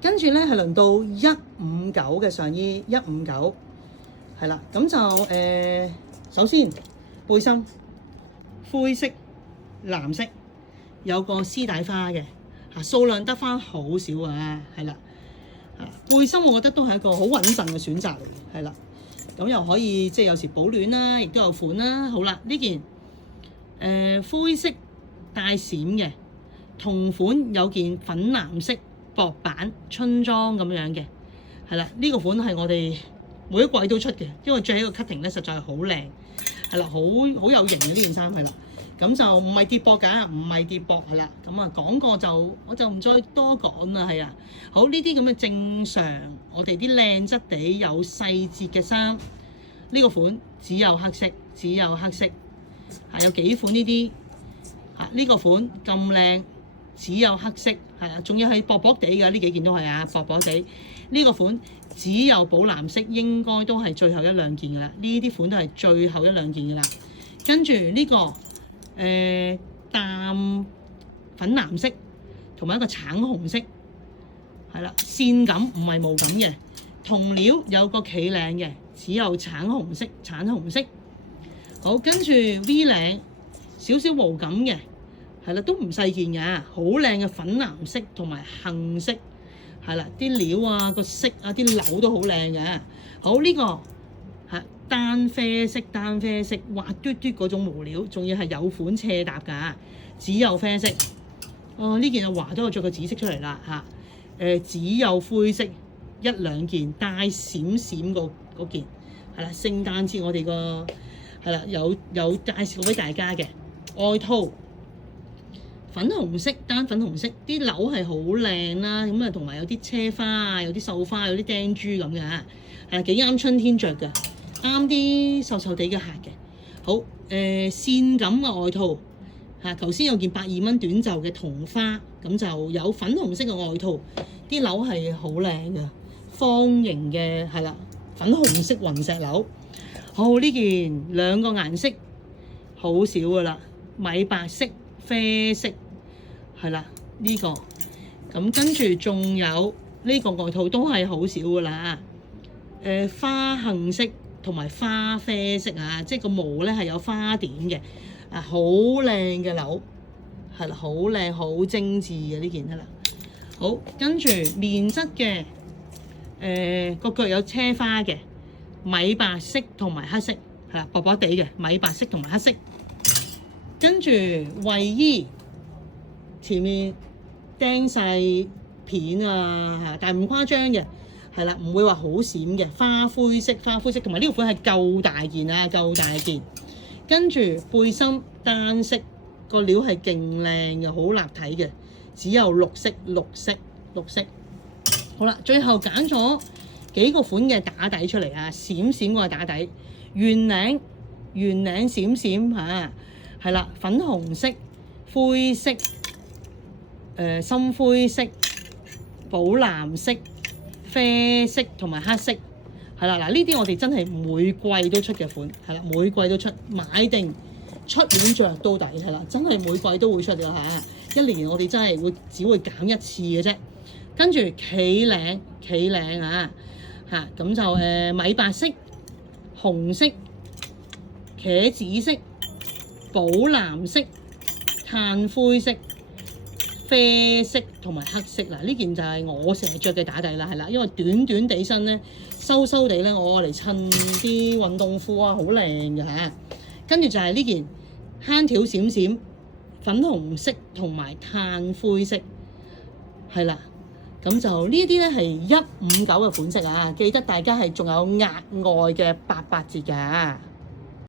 跟住咧係輪到159嘅上衣，159係啦。咁就首先背心灰色、藍色，有個絲帶花嘅嚇，數量得翻好少啊，係啦。背心我覺得都係一個好穩陣嘅選擇嚟嘅，係啦。咁又可以即係有時保暖啦，亦都有款啦。好啦，呢件灰色帶閃嘅，同款有件粉藍色薄版春裝咁樣嘅，係啦。呢個款係我哋每一季都出嘅，因為着喺個 cutting 咧實在係好靚，係啦，好有型嘅呢件衫係啦。咁就唔係跌膊㗎，唔係跌膊係啦。咁啊講過我就唔再多講啦，係啊。好，呢啲咁嘅正常，我哋啲靚質地有細節嘅衫，呢個款只有黑色，係有幾款呢啲嚇，呢個款咁靚，只有黑色，係啊，仲要係薄薄地嘅，呢幾件都係啊，薄薄地。呢個款只有寶藍色，應該都係最後一兩件㗎啦。呢啲款都係最後一兩件㗎啦。跟住呢個淡粉藍色同埋一個橙紅色，係啦，線感唔係無感嘅，同料有個企領嘅，只有橙紅色。好，跟住 V 領少少無感嘅，係啦，都唔細件㗎，好靚嘅粉藍色同埋杏色，係啦，啲料啊個色啊啲紐都好靚嘅。好，呢個係單啡色，滑嘟嘟嗰種毛料，仲要係有款斜搭㗎，只有啡色。呢件阿華都有着個紫色出嚟啦嚇。只有灰色一兩件，帶閃嗰件係啦。聖誕節我哋個係啦，有介紹俾大家嘅外套，粉紅色，單粉紅色，啲紐係好靚啦。咁啊，同埋有啲車花啊，有啲繡花，有啲釘珠咁嘅，係幾啱春天着嘅，啱啲瘦瘦地嘅客嘅。好，線感嘅外套嚇，頭先有件82蚊短袖嘅桐花，咁就有粉紅色嘅外套，啲紐係好靚嘅，方形嘅係啦，粉紅色雲石紐。好，呢件兩個顏色好少噶啦，米白色、啡色係啦，呢個咁跟住仲有呢個外套都係好少噶啦。花杏色同埋花啡色啊，即係個毛咧係有花點嘅啊，好靚嘅紐係啦，好靚好精緻嘅呢件係啦。好，跟住棉質嘅個腳有車花嘅。米白色同埋黑色係啦，薄薄地嘅米白色同埋黑色。跟住衞衣前面釘晒片啊，但係唔誇張嘅係啦，唔會話好閃嘅花灰色同埋呢個款係夠大件啊，夠大件。跟住背心單色，個料係勁靚嘅，好立體嘅，只有綠色。好啦，最後揀咗幾個款嘅打底出嚟啊，閃閃嗰個打底，圓領閃嚇，係啦，粉紅色、灰色、深灰色、寶藍色、啡色同埋黑色，係啦。嗱，呢啲我哋真係每季都出嘅款，係啦，每季都出，買定出年着到底，係啦，真係每季都會出㗎嚇。一年我哋真係只會減一次嘅啫。跟住企領啊！咁就米白色、紅色、茄紫色、寶藍色、炭灰色、啡色同埋黑色。嗱，呢件就係我成日着嘅打底啦，係啦，因為短地身咧，收地咧，我嚟襯啲運動褲啊，好靚嘅嚇。跟住就係呢件慳條閃粉紅色同埋炭灰色，係啦。咁就呢啲咧係159嘅款式啊，記得大家係仲有額外嘅88折㗎。